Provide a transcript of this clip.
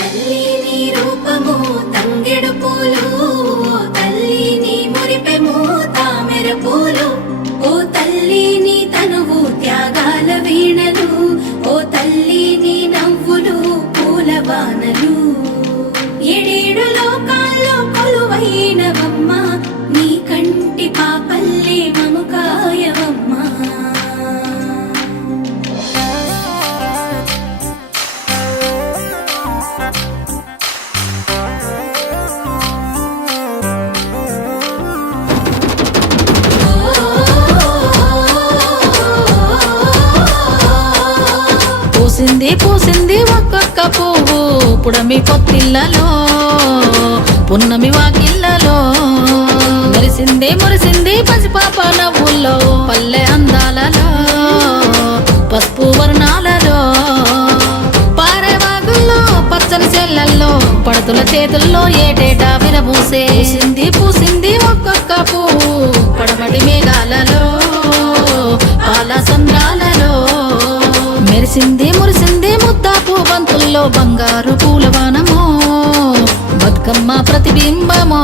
తల్లి నీ రూపము తంగెడు పూలు, తల్లి నీ మురిపెము తామెర పూలు, ఓ తల్లి నీ తనువు త్యాగాల వీణలు, ఓ తల్లి నీ నవ్వులు పూలవానలు. ఏడేడు లోకాల్లో కొలువైనవమ్మ, నీ కంటి పాపల్లే మము కాయవమ్మా. పూసింది ఒక్కొక్క పువ్వు పుడమి పొత్తిళ్ళలో, పున్నమి వాకిళ్ళలో, మురిసింది పసిపాప నవ్వుల్లో, పల్లె అందాలలో, పసుపు వర్ణాలలో, పారేవాగుల్లో, పచ్చని చెల్లల్లో, పడతుల చేతుల్లో ఏటేటా విరబూసే. పూసింది ఒక్కొక్క పువ్వు పడమటి మేఘాలలో, పాల సంద్రాలలో, మురిసింది ముద్దాపు బంతుల్లో, బంగారు పూలవానమో, బతుకమ్మ ప్రతిబింబమో.